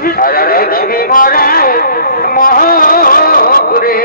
লক্ষ্মী মরে মোহরে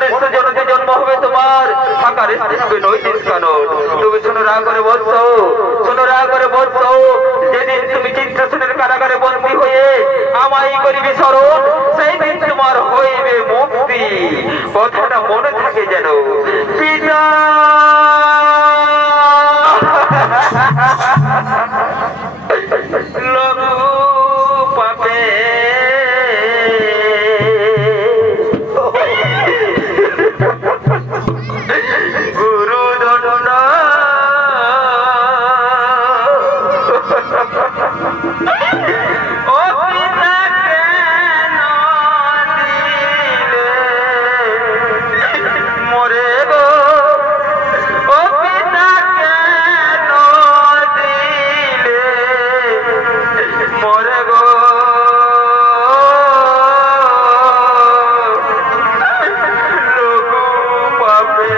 মনুষ্য জনতে জন্ম হবে তোমার থাকার স্থানে নৈতিক কানন। তুমি শোনো রাগ করে বলছো, শোনো রাগ করে বলছো, যেদিন তুমি চিত্রসেনের কারাগারে বন্দী হয়ে আমায় করিবে স্মরণ, সেই দিন তোমার হইবে মুক্তি। কথাটা মনে থাকে যেন। পিতা লঘু পাপে গুরু দণ্ড, ও পিতা কেন দিলে মরে গো, ও পিতা কেন দিলে মরে গো, লঘু পাপে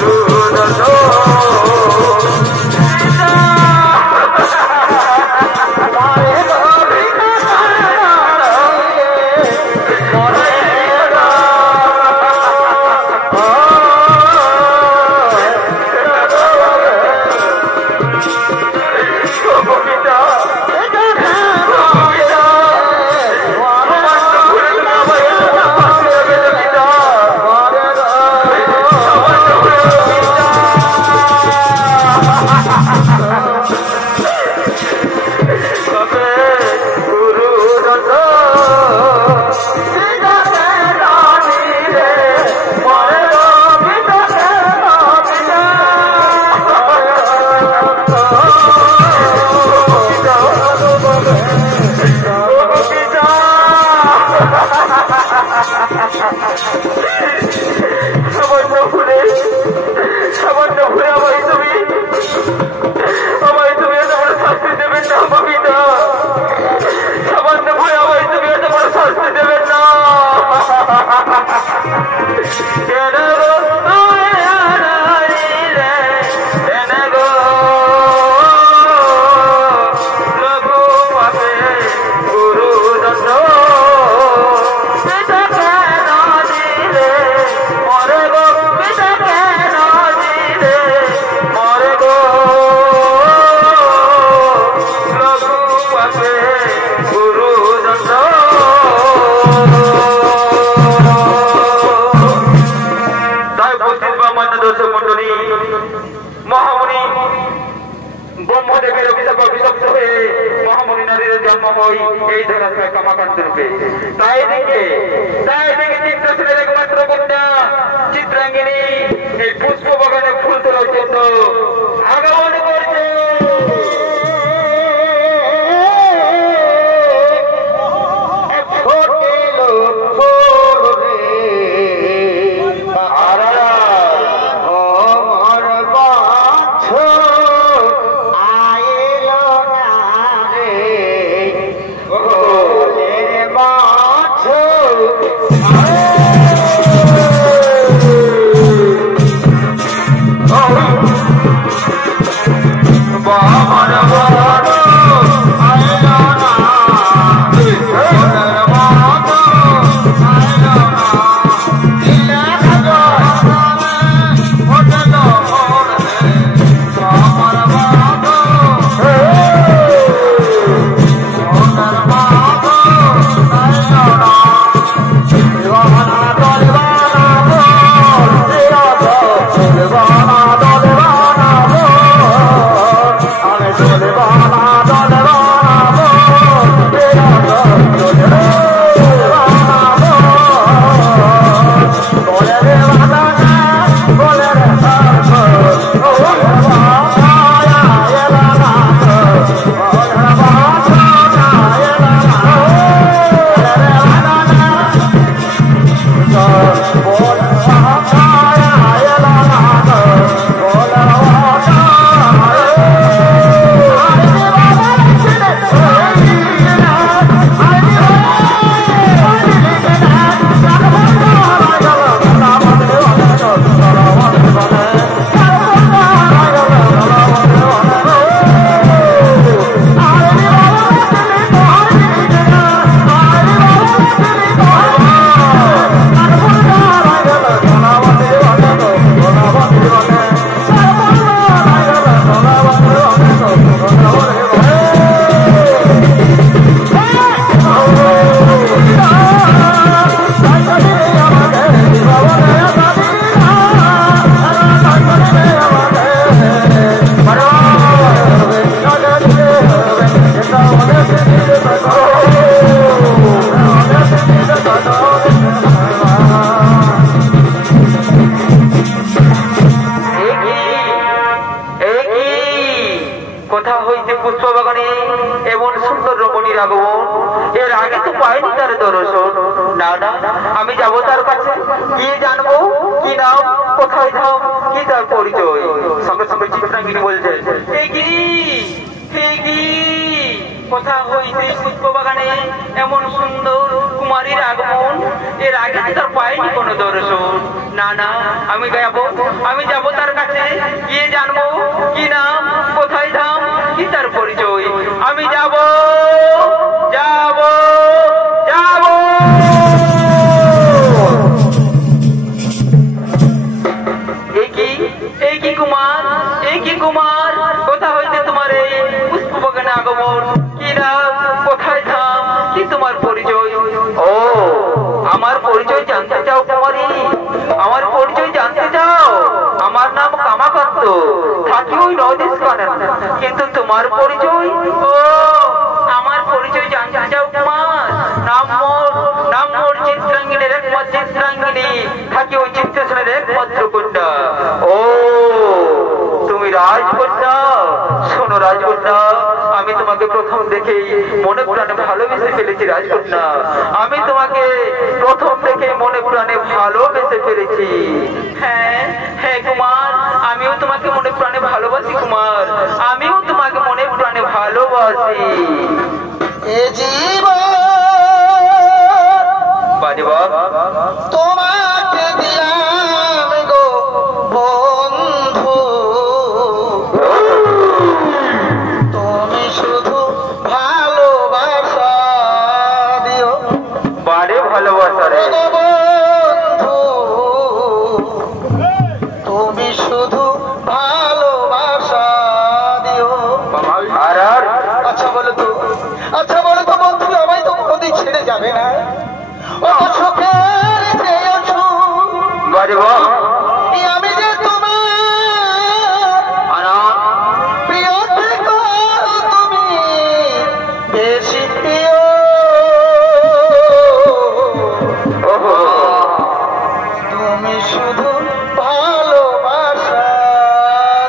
গুরু দণ্ড। মহামণি ব্রহ্মদেবের অভিশপ্ত হয়ে মহামণি নারীর জন্ম হয় এই ধরাশয় কামাকান্ত রূপে। তাই দিকে চিত্রসেনের একমাত্র কন্যা চিত্রাঙ্গিনী এই পুষ্প বাগানে ফুল তোলার জন্য আগমন করছে। আমি যাবো তার কাছে গিয়ে জানবো কি নাম, কোথায় ধাম, কি তার পরিচয়। সঙ্গে সঙ্গে চিত্রাঙ্গিনী বলছে, কোথা হইতে পুষ্প বাগানে এমন সুন্দর কুমারীর আগমন, এর আগে তার পাইনি কোনো দর্শন। না না, আমি যাবো তার কাছে গিয়ে জানবো কি নাম, কোথায় ধাম, কি তার পরিচয়। আমি যাবো যাবো যাবো। কুমার, কোথা হইতে তোমার এই পুষ্প বাগানে আগমন, কি নাম, কোথায় ধাম, কি তোমার পরিচয়। ও, আমার পরিচয় জানতে চাও কুমারী? আমার পরিচয় জানতে চাও? আমার নাম কামাকান্ত, থাকি ওই নদীর কানে। কিন্তু তোমার পরিচয়? ও, আমার পরিচয় জানতে চাও কুমার? নাম মোর চিত্রাঙ্গিনীর একমাত্র চিত্রাঙ্গিনী, থাকি ওই চিত্রাসনের একমাত্র কন্যা। ও, তুমি রাজকন্যা? শোনো রাজকন্যা, আমি তোমাকে প্রথম দেখেই মনে প্রাণে ভালোবেসে ফেলেছি রাজকন্যা। আমি তোমাকে প্রথম দেখে মনে প্রাণে ভালোবেসে ফেলেছি। হ্যাঁ হ্যাঁ কুমার, আমিও তোমাকে মনে প্রাণে ভালোবাসি কুমার, আমিও তোমাকে মনে প্রাণে ভালোবাসি। এ জীবন বাজিবা তোমাকে দিলাম গো বন্ধু, তুমি শুধু ভালোবাসা দিও। বাড়ে ভালোবাসা রে বন্ধু, তুমি শুধু ভালোবাসা দিও। আর আচ্ছা বলো তো বন্ধু, আমায় তো কোনোদিন ছেড়ে যাবে না? আমি যে তোমার প্রিয় থেকো, তুমি বেশি প্রিয়। তুমি শুধু ভালোবাসা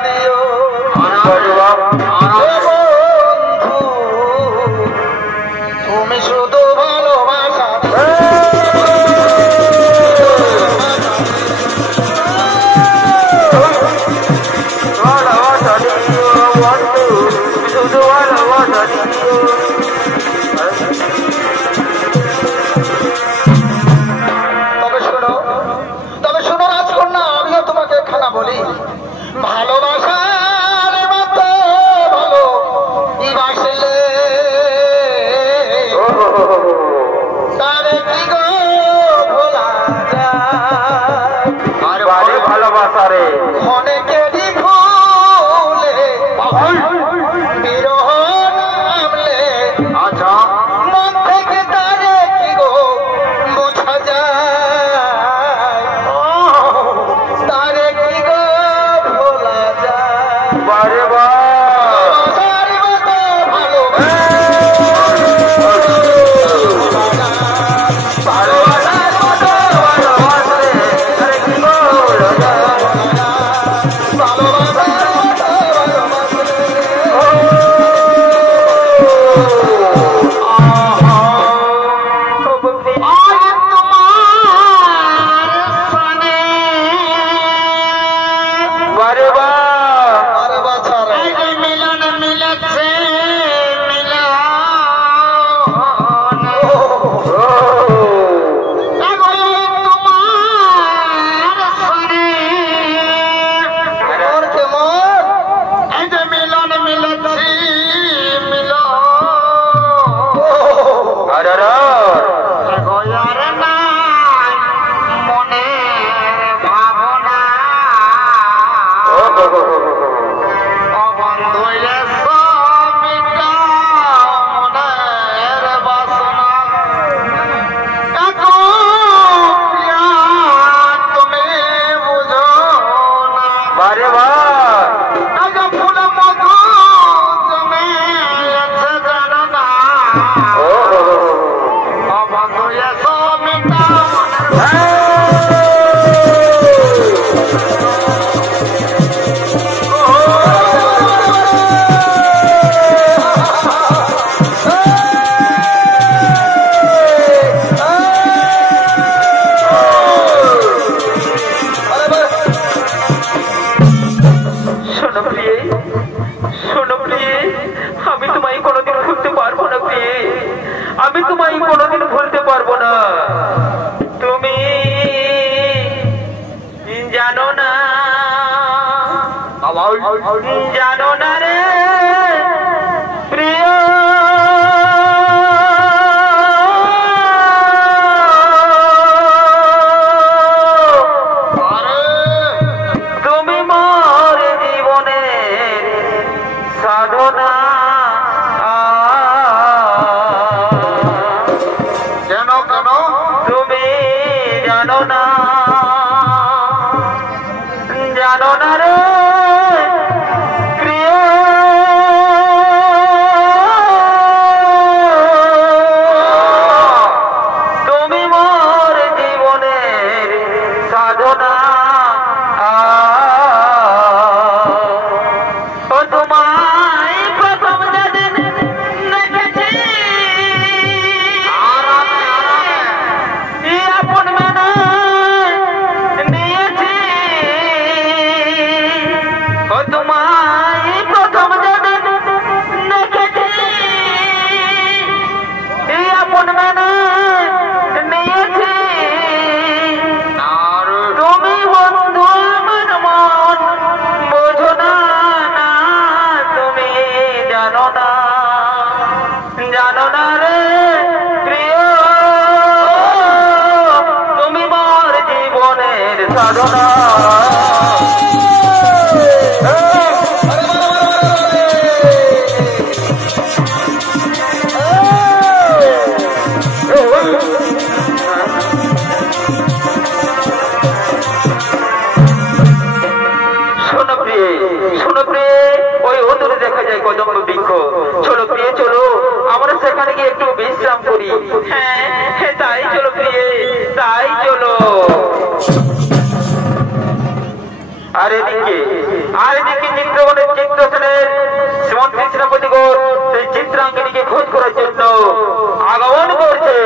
দিও বন্ধু, তুমি শুধু ভালোবাসা তবে শোনো রাজকন্যা, আমিও তোমাকে খানা বলি, ভালোবাসার মতো ভালো জানো না রে প্রিয় তুমি মোর জীবনের সাধনা কেন কেন তুমি জানো না রে প্রিয় তুমি মোর জীবনের সাধনা ও তোমায় প্রথম যেদিন দেখেছি আপন মেনে নিয়েছি ও তোমায় প্রথম যেদিন দেখেছি আপন মেনে নিয়েছি তুমি বন্ধু আমার মন বোঝো না তুমি জানো না রে প্রিয় তুমি মোর জীবনের সাধনা শোনো প্রিয়ে ওই অদূরে দেখা যায় কদম্ব বৃক্ষ। চলো প্রিয়ে চলো আমরা সেখানে গিয়ে একটু বিশ্রাম করি। হ্যাঁ তাই চলো প্রিয়ে তাই চলো। আর এদিকে চিত্রবনের চিত্রসেনের শ্রীমন্তী সেনাপতিগণ সেই চিত্রাঙ্গনীকে খোঁজ করার জন্য আগমন করছে।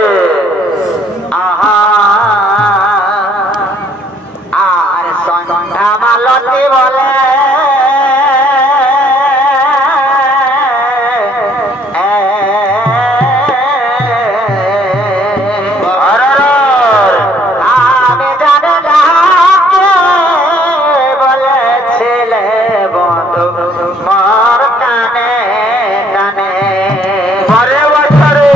আহা আর সন্ধ্যা মালতী বলে আমি জানি না বলেছিলে বন্ধু মোর কানে কানে আরে বাচ্চারে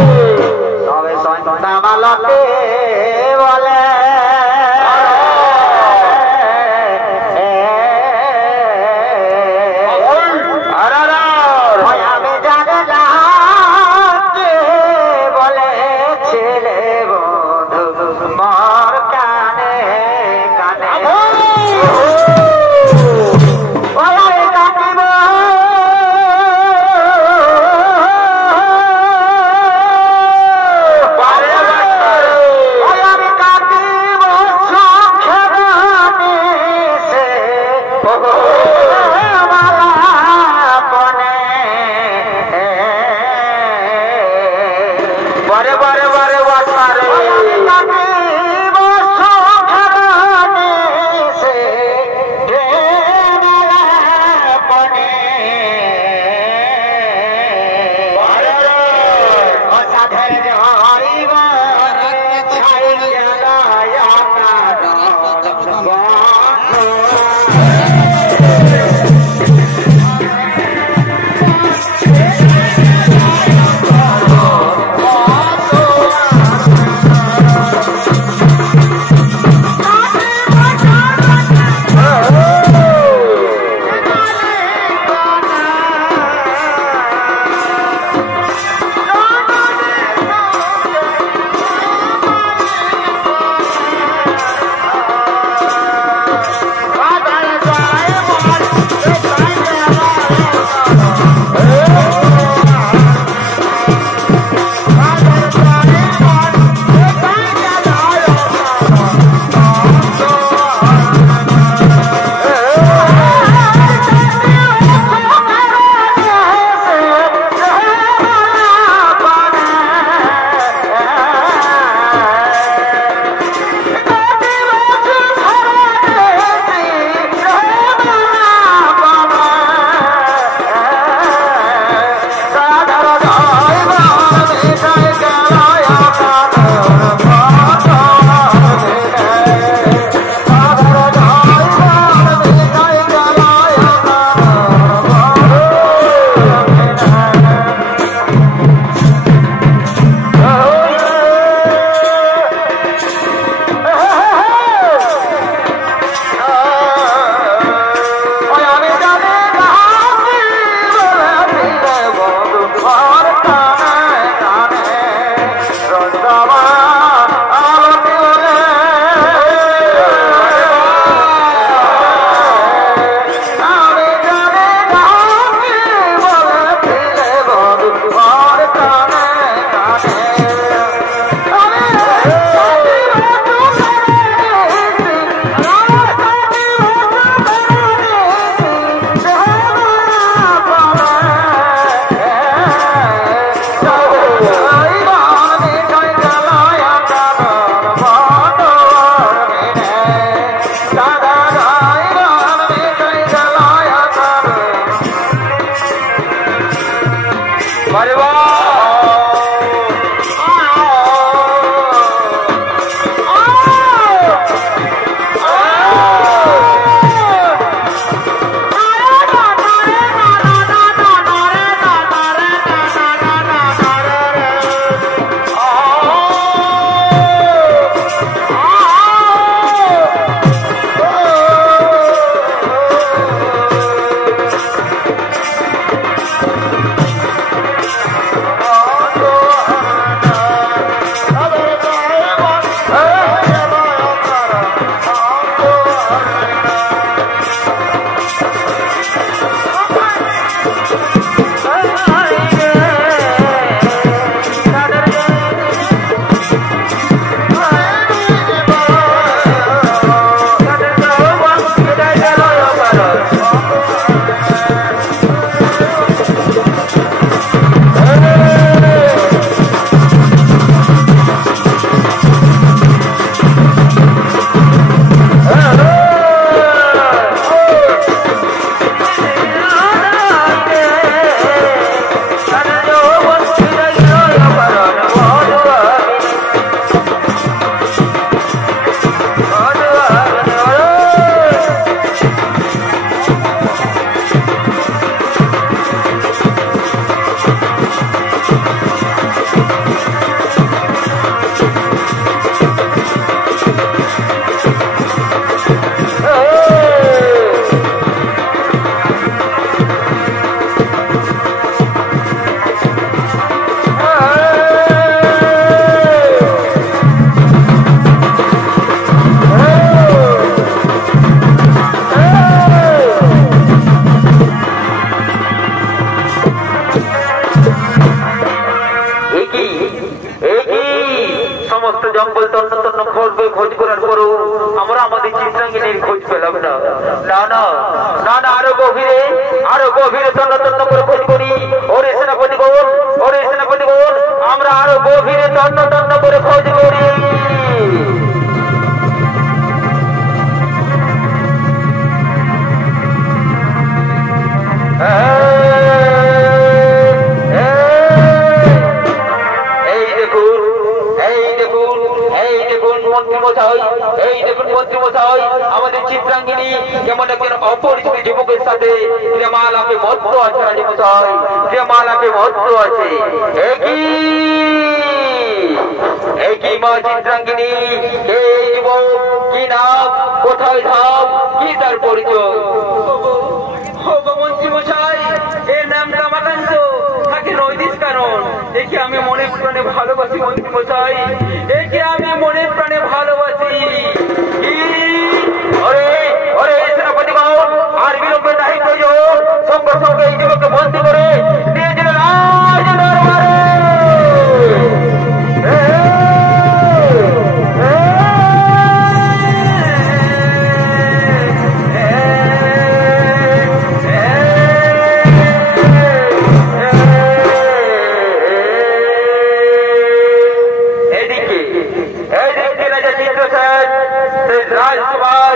রাজকুমার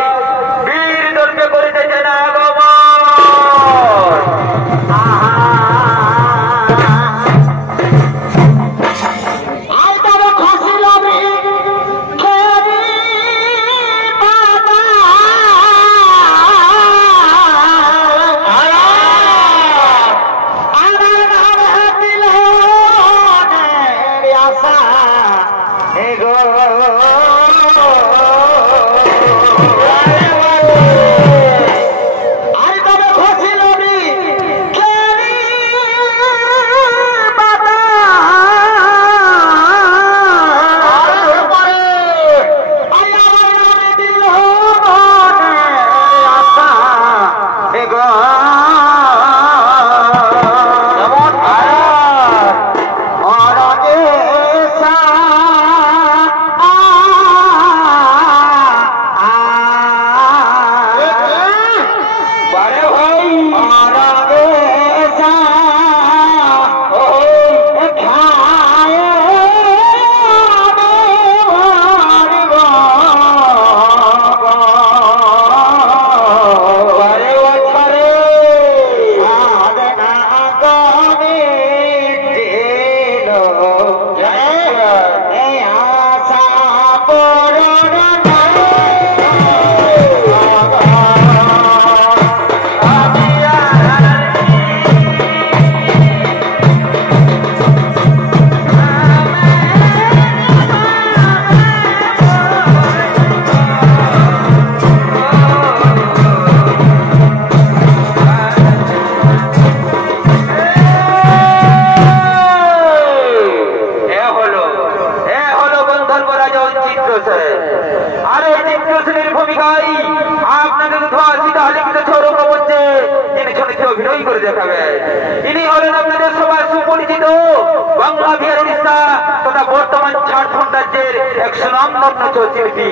বর্তমান ঝাড়খণ্ড রাজ্যের এক সুনামধন্য শিল্পী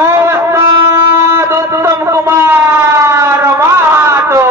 ওস্তাদ উত্তম কুমার মাহাতো।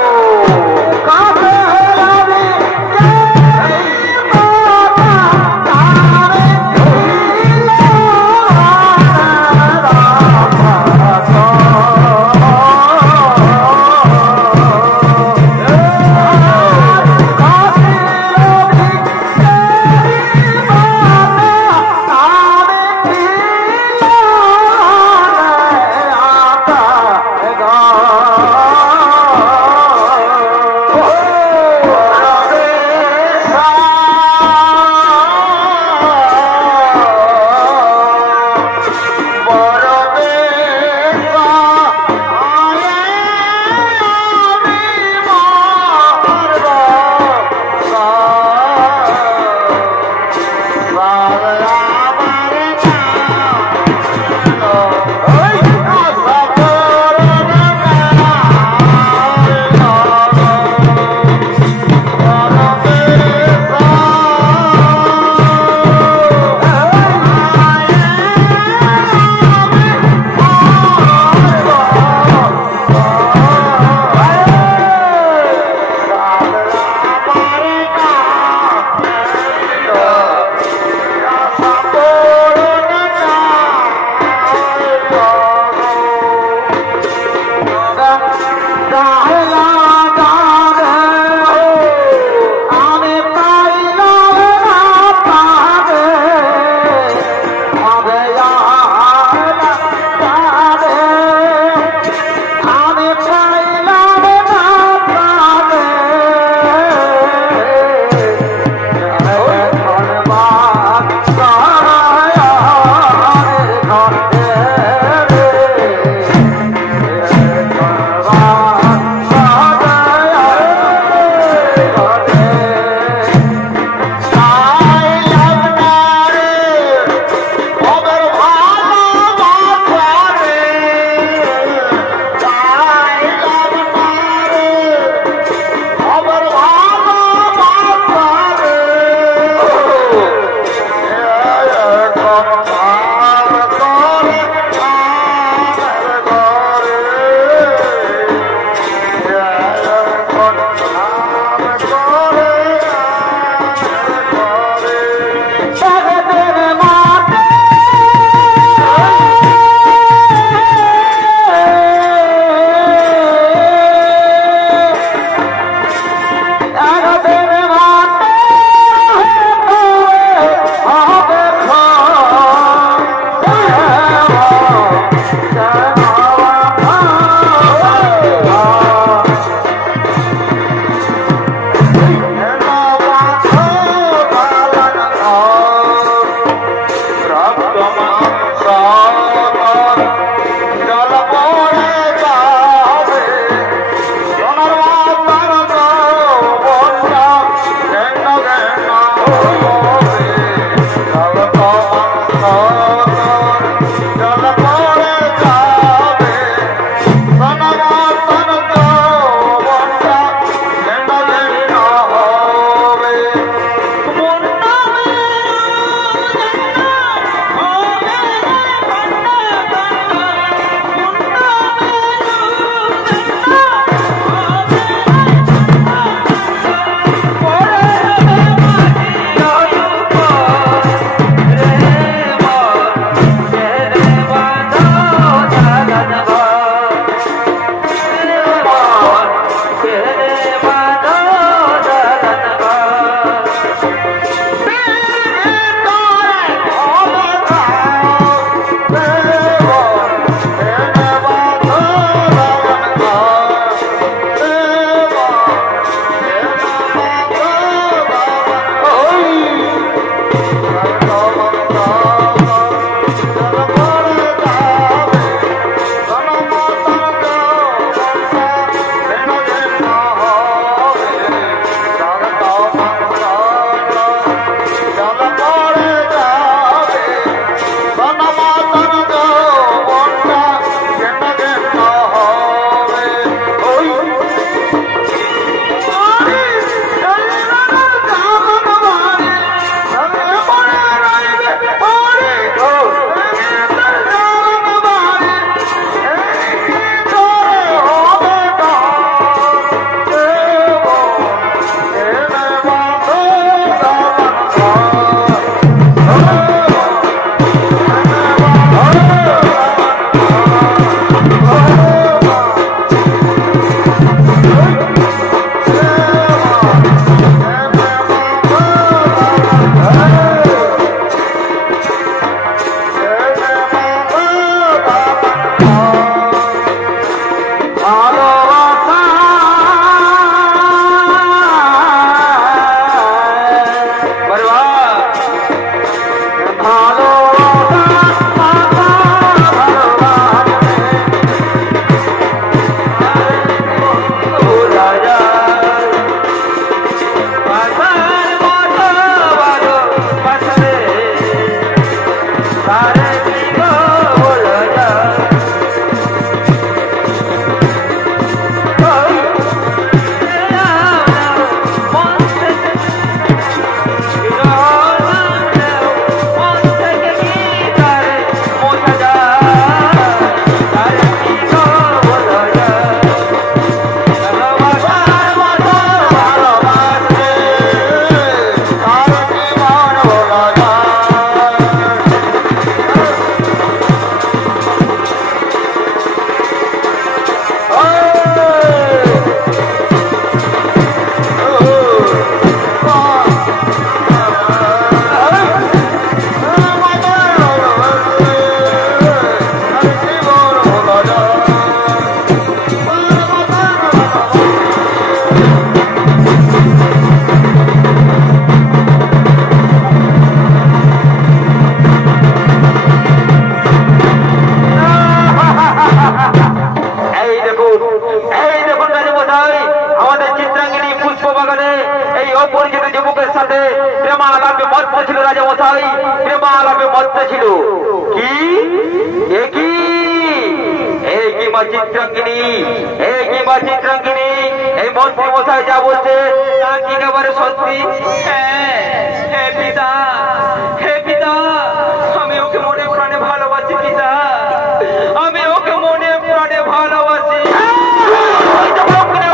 মত্ত ছিল রাজা মশাই, প্রেমালাপে মত্ত ছিল। কি কি মা চিত্রাঙ্গিনী, কি মা চিত্রাঙ্গিনী, এই মন্ত্রী মশাই যা বলছে তা কি একেবারে সত্যি? হ্যাঁ পিতা, আমি ওকে মনে প্রাণে ভালোবাসি পিতা, আমি ওকে মনে প্রাণে ভালোবাসি।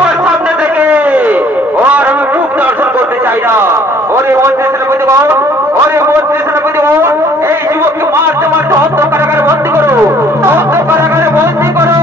ওর সামনে থেকে ওর আমি মুখ দর্শন করতে চাই না। ওরে মন্ত্রী সেনাপতি বাবু, এই যুবককে মারতে অন্ধ কারাগারে বন্দি করো, অন্ধ কারাগারে বন্দি করো।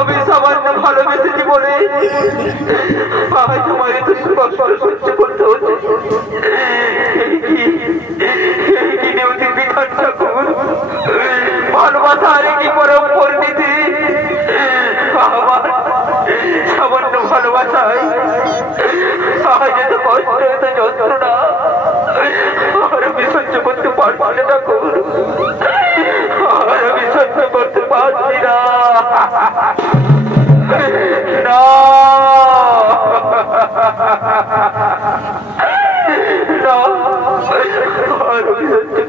আমি সামান্য ভালোবেসেছি বলে আজ আমার এত কষ্ট সহ্য করতে হচ্ছে। ভালোবাসার কি পরম পরিণতি, আমার সামান্য ভালোবাসায় আজ এত কষ্ট এত যন্ত্রণা আর আমি সহ্য করতে পারছি না ঠাকুর, আর আমি সহ্য করতে পারছি না।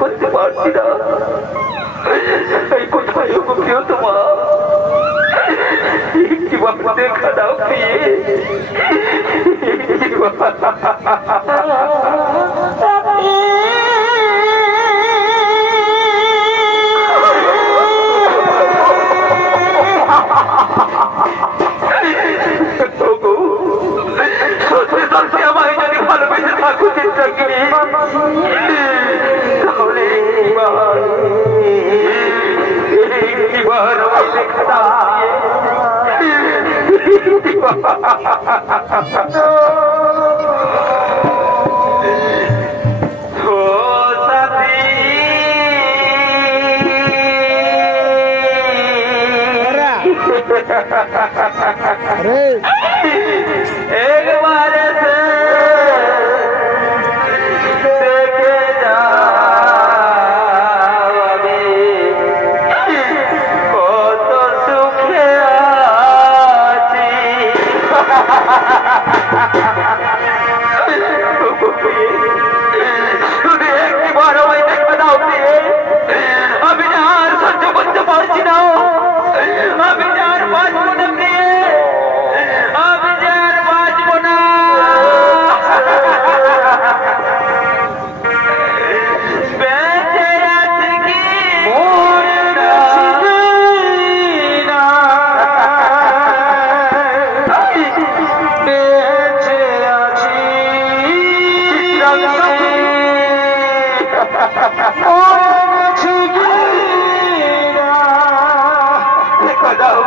করতে পারছি না। কোথায় কেউ তোমার দেখা দাও তাহলে একটিবার আমায় দেখা দাও एक बार से देखे जाओ কত সুখে আছি শুধু একবার আমায় দেখা দাও আমি না আর সহ্য করতে পারছি না আমি যার বাঁচবো না আমি যার বাঁচবো না বেঁচে আছে কি বেঁচে আছি দেখা দাও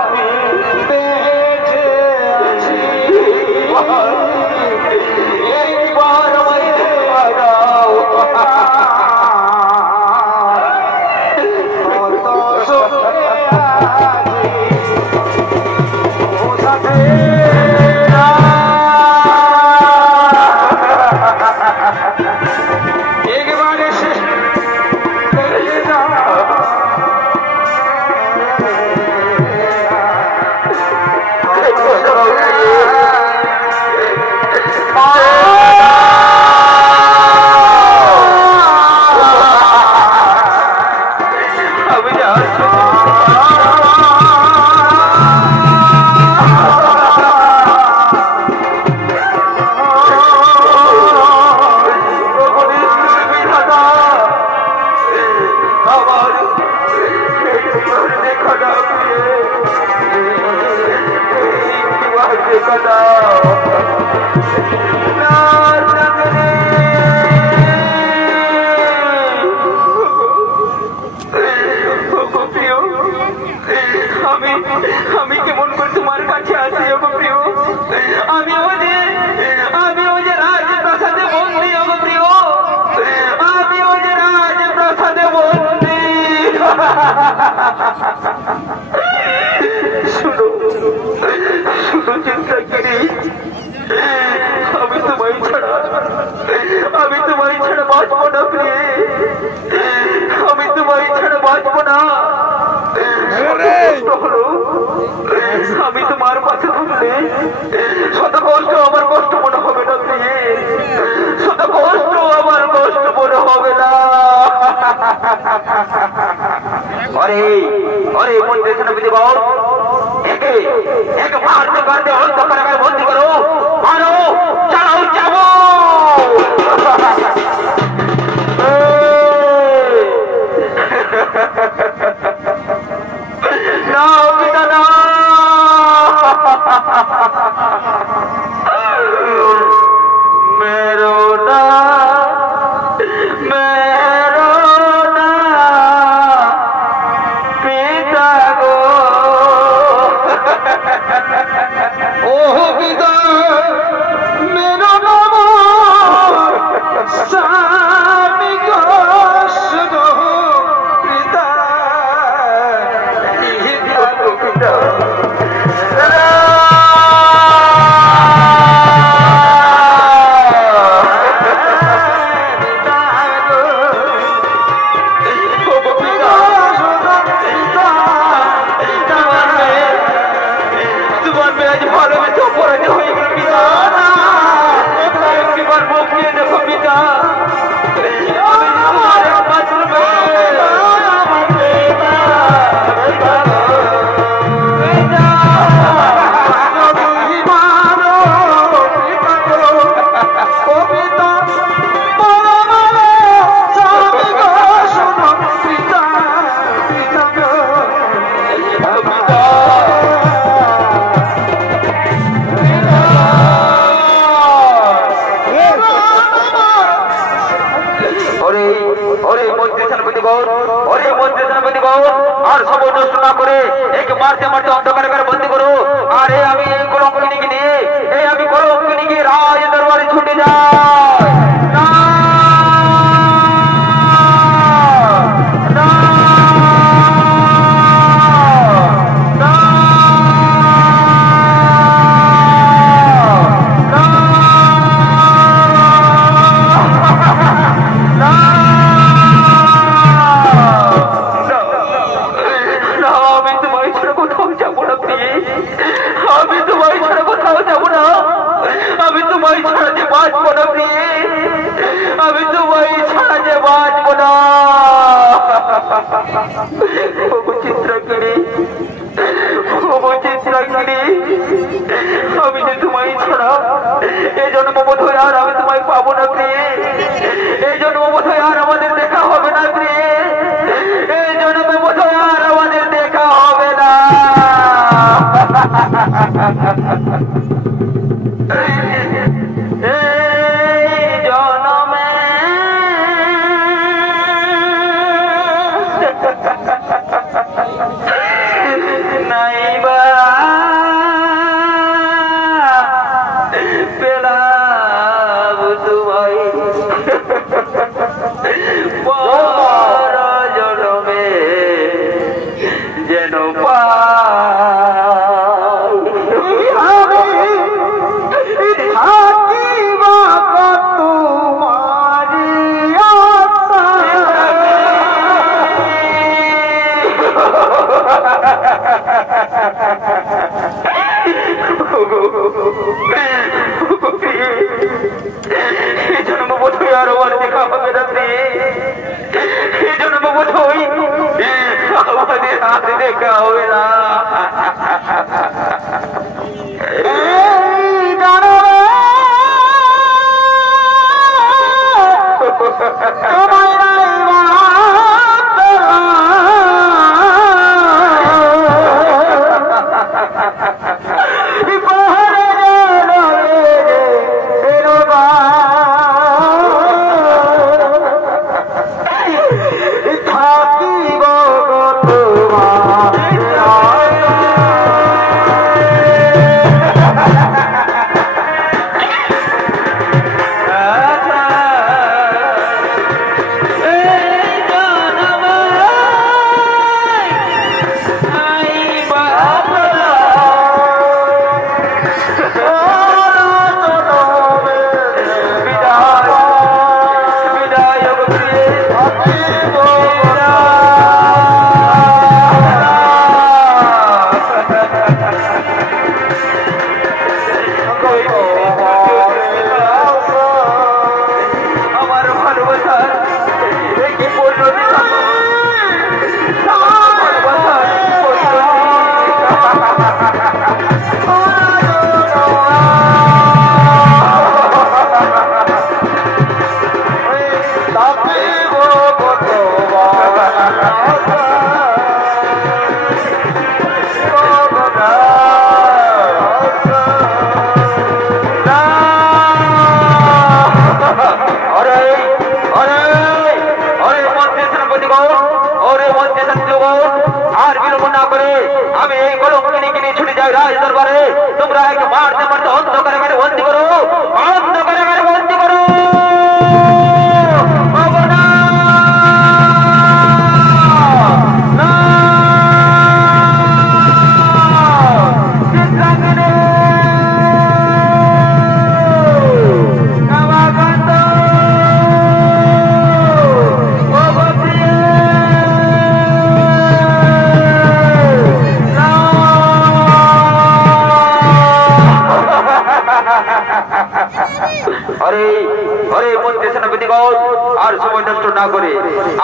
একবার আমায় দেখা দাও একবার এসে আমি কেমন করে তোমার কাছে আসি ওগো প্রিয় আমি ও যে রাজপ্রাসাদে বন্দী ওগো প্রিয় আমি ও যে রাজপ্রাসাদে বন্দী শুনো চিন্তা করি আমি তোমায় ছাড়া বাঁচবো না প্রিয় আমি তোমায় ছাড়া বাঁচবো না আমি তোমার পাশে থাকলে শত কষ্ট আমার কষ্ট মনে হবে না প্রিয়ে শত কষ্ট আমার কষ্ট মনে হবে না अरे मुझे एक मारते करते बंदी करो मारो चलो जाओ ना पिता ना मेरो ना पिता गो ओह पिता मेरो नाम स्वामी गो सुनो पिता पिता একে মারতে মারতে অন্ধকারে করে বন্দি করো। আরে আমি এই কলঙ্কিনীকে নিয়ে আমি কলঙ্কিনীকে রাজ দরবারে ছুটে যাই। আমি যে তোমায় ছাড়া এই জন্ম বোধ হয় আর আমি তোমায় পাবো না প্রিয়ে। এই জন্ম বোধ হয় আর আমাদের দেখা হবে না প্রিয়ে। এই জন্ম বোধ হয় আর আমাদের দেখা হবে না। এই জন্মে নাইবা পেলাম তোমায় পর জন্মে যেন এই জন্ম বোধ হয় আর আমার দেখা হবে না প্রিয়ে। এই জন্ম বোধ হয় আমাদের হাতে দেখা হবে না। আর বিলম্ব না করে আমি এই কলঙ্কিনীকে নিয়ে ছুটে যাই রাজ দরবারে। তোমরা একে মারতে মারতে অন্ধকারে ঘরে বন্দি করো, অন্ধকারে ঘরে বন্দি করো।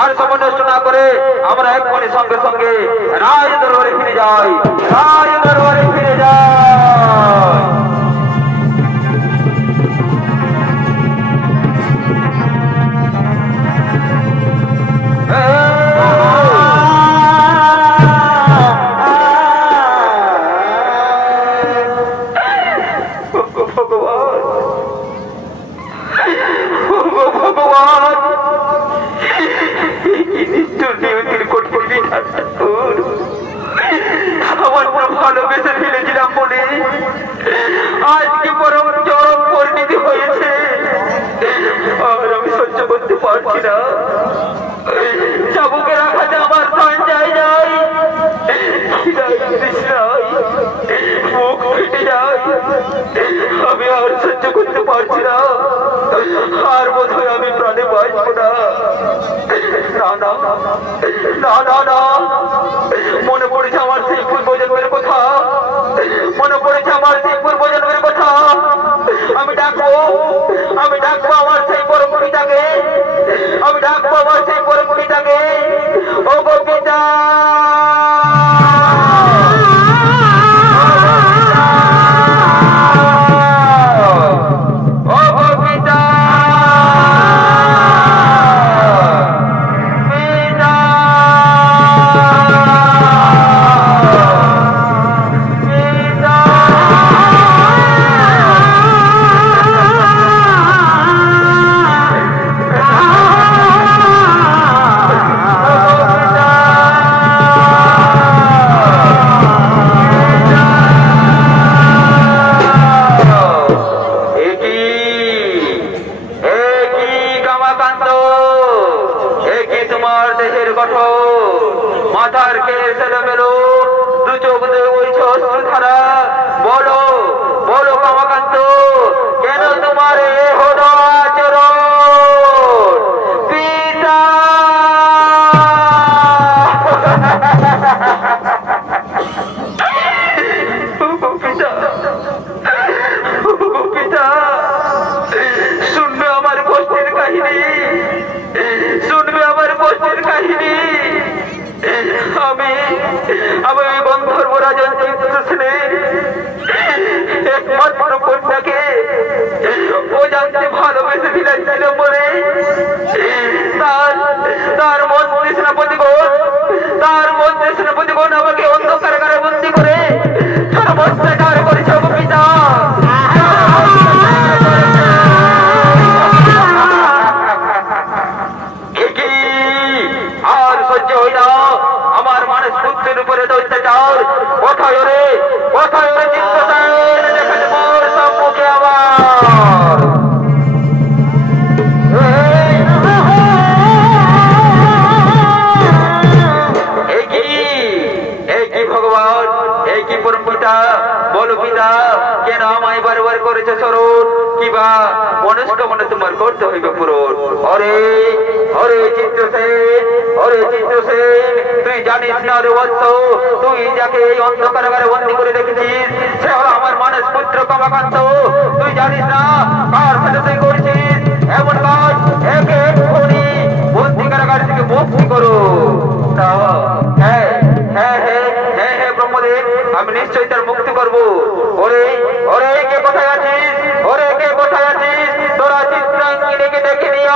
আর সময় নষ্ট না করে আমরা এক্ষুনি সঙ্গে সঙ্গে রাজ দরবারে ফিরে যাই, রাজ দরবারে ফিরে যাই। না না না, মনে পড়েছে আমার সেই পূর্বজন্মের কথা, মনে পড়েছে আমার সেই পূর্বজন্মের কথা। আমি ডাকবো আমার সেই পরম পিতাকে, আমি ডাকবো আমার সেই পরম পিতাকে। ও গো পিতা, মাথার কেশ এলোমেলো, দু চোখ বইছে অশ্রুধারা। বলো বলো কামাকান্ত, কেন তোমার এ হলো আচরণ? পিতা পিতা, শুনবে আমার কষ্টের কাহিনী, শুনবে আমার কষ্টের কাহিনী। আমি ওই গন্ধর্ব রাজা চিত্রসেনের একমাত্র কন্যাকে ও জানতে ভালোবেসে ফিরেছিল বলে তার মন্ত্রী সেনাপতিগণ আমাকে অন্ধকারাগারে বন্দী করে সর্বত্যাচার করেছে পিতা। আর সহ্য হই না আমার মানুষ পুত্রের উপরে অত্যাচার। কোথায় ওরে চিত্রসেন, দেখালে মোর সম্মুখে আবার। এই ভগবান, এই কি পরম পিতা, বলো পিতা, কেন আমায় বারবার করেছে স্মরণ? কিবা মনস্কামনা তোমার করতে হইবে পূরণ। অরে চিত্রসেন, তুই জানিস না রে বৎস, তুই যাকে এই অন্ধকারাগারে বন্দী করে রেখেছিস সে হলো আমার মানস পুত্র কামাকান্ত। তুই জানিস না কার সাথে তুই করছিস এমন কাজ। একে এক্ষুনি বন্দী কারাগার থেকে মুক্তি করো। হ্যাঁ ব্রহ্মদেব, আমি নিশ্চয়ই তার মুক্তি করবো। ওরে কে কোথায় আছিস? তোরা চিত্রাঙ্গিনীকে ডেকে নিয়ে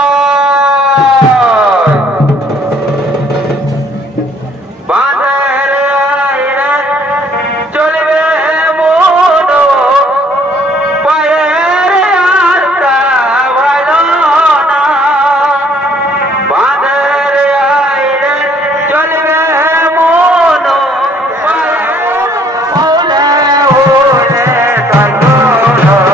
Oh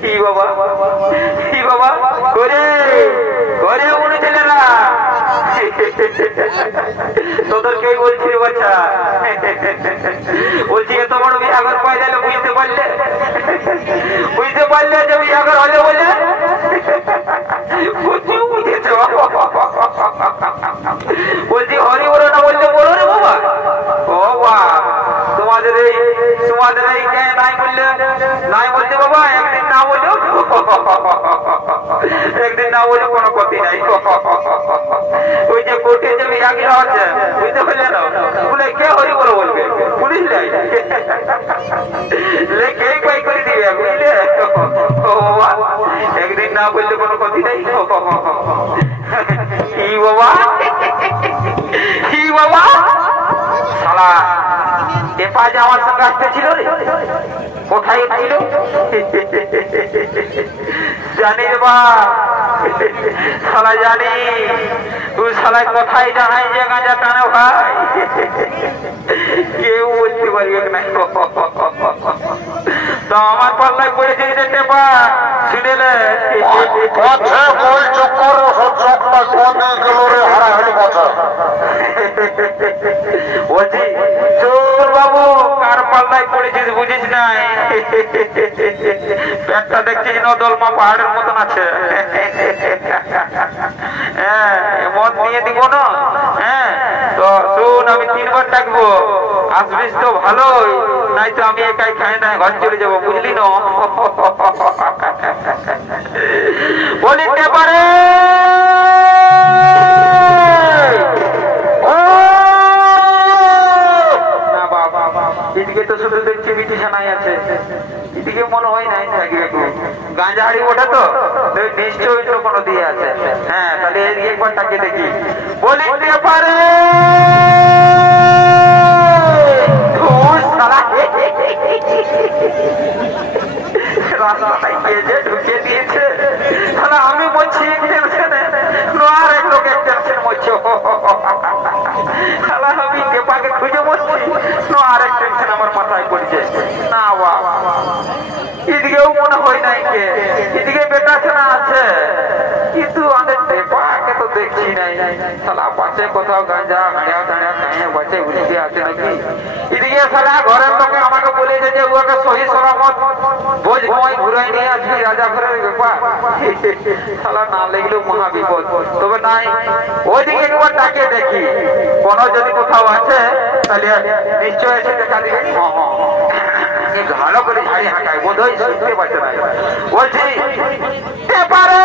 কি বাবা করে করে উনি ছেলেরা তোদের কেউ বলছি বাচ্চা বলছি এত বড় বিহাগর পাইলে বুঝতে পারলে যে বিহাগর হলে বলে বুঝেছ বলছি হরি বলো না বললে বলো রে বাবা ও বাবা তোমাদের এই নাই বলতে বাবা একদিন না বলে কোনো ক্ষতি নাই ওই যে কোর্টে যে বিহাগিরা হচ্ছে বুঝতে পারলে না বলে কে হরি বলো বলবে পুলিশ নাই কে পাই করে দিবে বুঝলে একদিন না বললে কোনো ক্ষতি নাই কি বাবা শালা এপা যে আমার সঙ্গে আসতে ছিল রে কোথায় ছিল জানি রে বা শালা জানি তুই শালায় কোথায় জানাই যে গাঁজা টানো ভাই কেউ বলতে পারবে না তো আমার পাল্লায় পড়েছে যে টেপা শুনেলে বলছি চোর বাবু কার পাল্লায় পড়েছিস বুঝিস নাই পেটটা দেখছিস নদলমা পাহাড়ের মতন আছে হ্যাঁ মন নিয়ে দিব না হ্যাঁ তো শুন আমি 3 বার ডাকবো আসবিস তো ভালোই নাই তো আমি একাই খাই না ঘর চলে যাবো বুঝলি না বলিতে পারে এদিকে তো শুধু দেখছি বিটিশানাই আছে এদিকে মনে হয় নাই থাকবে গাঁজা হাড়ি ওঠে তো নিশ্চয়ই তো কোনো দিয়ে আছে হ্যাঁ তাহলে এদিকে একবার তাকে দেখি বলিতে পারে রাস্তাটাই গিয়েছে ঢুকে দিয়েছে তাহলে আমি বলছি এক টেনশনে আর এক লোক এক টেনশন বলছো আমি টেপাকে খুঁজে বসছি আর এক টেনশন আমার মাথায় পড়ছে না বাবা এদিকেও মনে হয় নাই কে এদিকে বেটা ছেনা আছে কিন্তু আমাদের টেপাকে তো দেখছি নাই শালা পাশে কোথাও গাঁজা গাঁড়া টাড়া খাইয়ে বাঁচে উঠে আছে নাকি এদিকে শালা ঘরের লোকে আমাকে বলেছে যে ওকে সহি সলামত বোঝ সময় ঘুরাই নিয়ে আসবি রাজা ঘরের ব্যাপার শালা না লেগলেও মহা বিপদ তবে নাই ওইদিকে একবার তাকে দেখি কোন যদি কোথাও আছে তাহলে নিশ্চয় এসে দেখা দিবে ভালো করে ঝাড়ি হাঁটায় বোধ হয় শুনতে পারছে না বলছি এপারে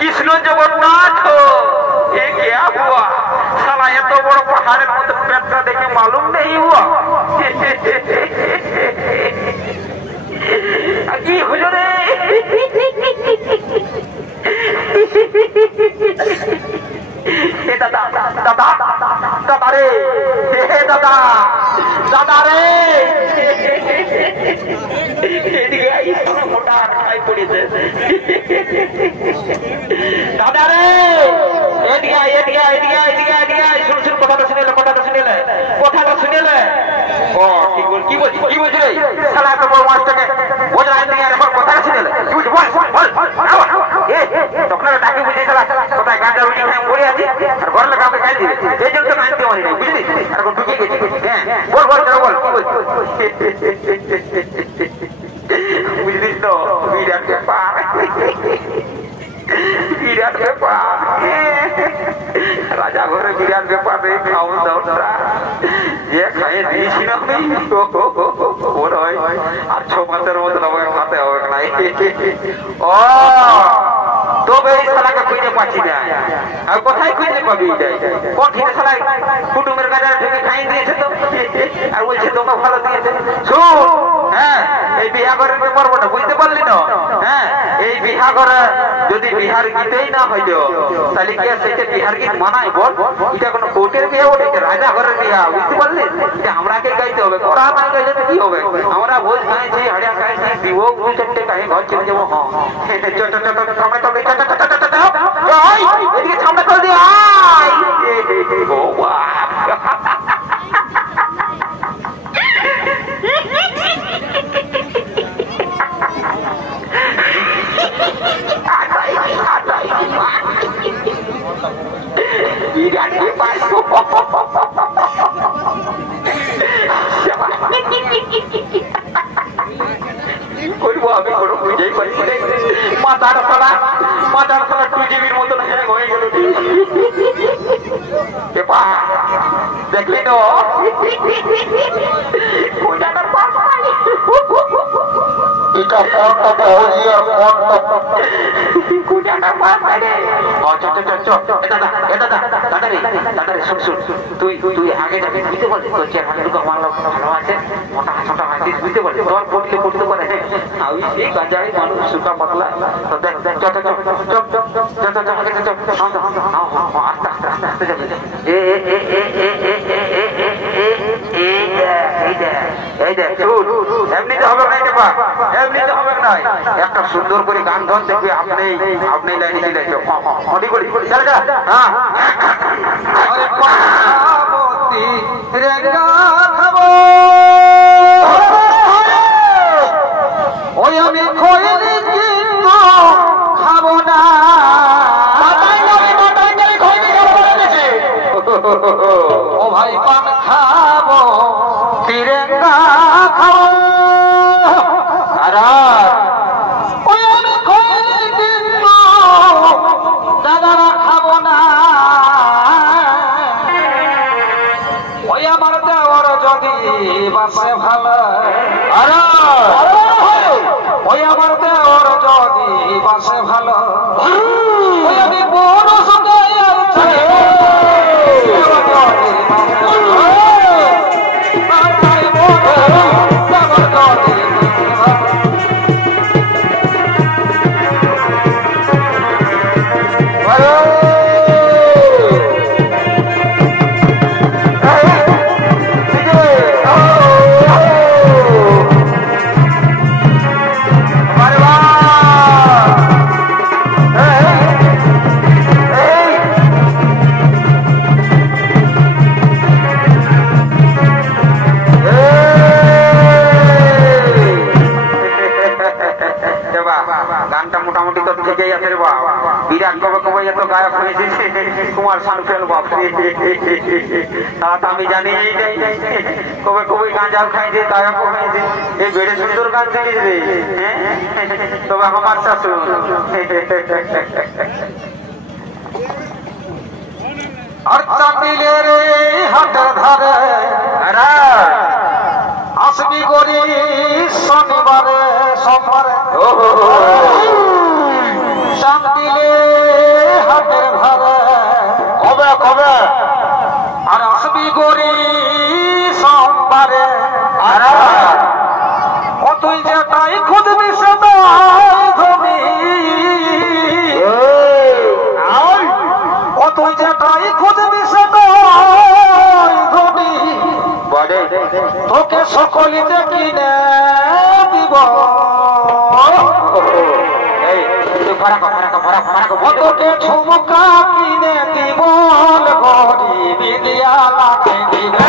कृष्ण जगन्नाथ ये क्या हुआ साला ये तो बड़ा पहाड़ मत पेटा देखे मालूम नहीं हुआ की हुजूरे दादा दादा दादा रे दादा दादा रे मोटा खाई पड़ी दादा रे শুন শুন কথাটা শুনেলে ও কি বলছি রে শালা তো বড় মাছটাকে বোঝা নাই আর এখন কথা শুনেলে তুই বল তখন ডাকি বুঝে শালা কোথায় গাঁজা রুটি খাই পড়ে আছি আর ঘর লোক আমাকে খাই দিবে এই জন্য তো আনতে পারি না বুঝলি আর এখন ঢুকে গেছি হ্যাঁ বল কি বলছিস বুঝলিস তো বিরাট ব্যাপার রাজা ঘরে বিরাট ব্যাপার রে খাওয়া দাওয়া যে খাইয়ে দিয়েছি না আমি মনে হয় আর 6 মাসের মতন আমাকে খাতে হবে না ও তবে এই শালাকে খুঁজে পাচ্ছি না আর কোথায় খুঁজে পাবি কঠিন শালায় কুটুমের কাছে ঢুকে খাইয়ে দিয়েছে তো আর বলছে তোকে ভালো দিয়েছে শুন হ্যাঁ এই বিহাগরের ব্যাপার বটা বুঝতে পারলি না হ্যাঁ এই বিহাগরে যদি বিহার গীতেই না হইল তাহলে কি সেটা বিহার গীত মানায় বল? এটা কোনো কোর্টের বিয়ে ওঠে, রাজা ঘরের বিয়ে, বুঝতে পারলি? এটা আমরাকে গাইতে হবে, করা নাই গাইলে তো কি হবে? আমরা ভোজ খাইছি, হাড়িয়া খাইছি, দিব দু চারটে খাই, ঘর চলে যাবো। এদিকে ছামড়া করে দিয়ে আয়। করবো আমি কোনো বুঝেই পারছি না, মাথার সালা 2GB মতন হ্যাং হয়ে গেল। দেখলি তো তুই আগে যাবি বুঝতে পারছিস? তোর চেয়ারম্যান দুটো আমার লোক ভালো আছে, মোটা ছোটা হাসিস, বুঝতে পারছিস? তোর পড়তে পারে গাঁজাই মানুষ সুকা পাতলা। তো দেখ আস্তে আস্তে যাবে। এই দেখ এমনিতে হবে না, এমনিতে হবে না। একটা সুন্দর করে গান ধর দেখবে আপনি লাইনে চলে যাও। হ্যাঁ ওই আমি খইনি কিন্তু খাবো না। ও ভাই পান খাবো, তিরেঙ্গা খাবো, আর ওই আমি খইনি কিন্তু দাদারা খাবো না। ওই আমার দেওয়ার যদি বাসে ভালো, আর ওই আমার দেওয়ার যদি বাসে ভালো, ওই আমি বড় সঙ্গে গানটা মোটামুটি তো ঠিকই আছে রে বাবা। বিরাট কবে এত গায়ক হয়েছে কুমার শানুফেল বাপরে, তারা তো আমি জানি কবে গাঁজাও খাইছে, গায়কও খাইছে। এই বেড়ে সুন্দর গান জানিস রে, তবে আমারটা শুন। আর চাঁদিলের হাটের ধারে আসবি গরি শনিবারে সোমবারে, চাঁদিলে হাটের ধারে কবে আর আসবি গরি সোমবারে, তুই যেটাই খুঁজবি সেটাই ধবি, তুই যেটাই খুঁজবি সেটাই ধবি, তোকে সকলিতে কিনে দিব, তোকে ঝুমকা কিনে দিব, গরিবি দিয়া লাগাই দিবে।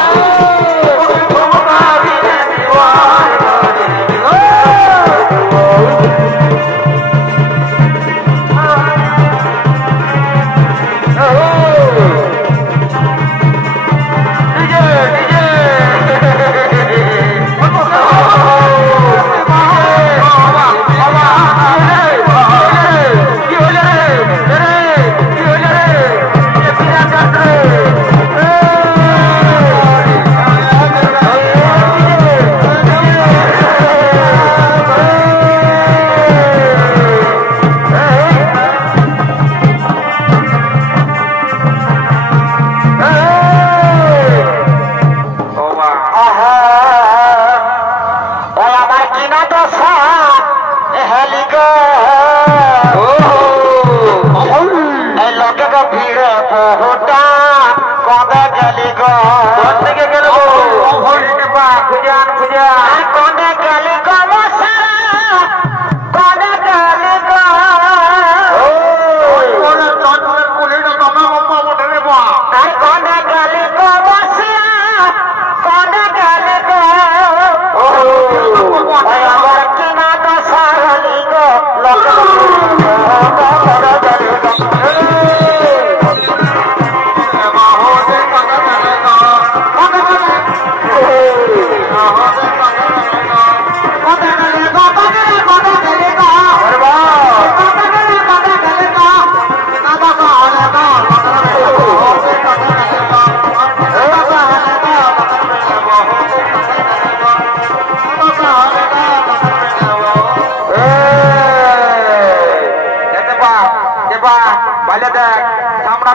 এই লোকে ভিড়ে বহুটা কবে গেলি গো থেকে গেল খুঁজান খুঁজান কবে গেলি গো কবে গেলি গো আর কবে গেলি গো কবে গেলি গো আমার কিনা তো সারলি গো লোকে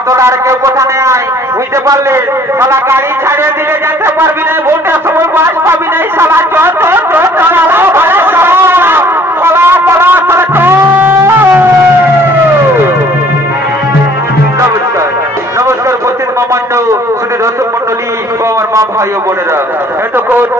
তোলার কেউ কোথা নেই বুঝতে পারলে শালা গাড়ি ছাড়িয়ে দিলে যেতে পারবি না ভোটের সময় বাস পাবি না শালা নমস্কার নমস্কার উপস্থিত মামান্য শুধু দর্শক মন্ডলী ও আমার মা ভাই ও বোনেরা এতক্ষণ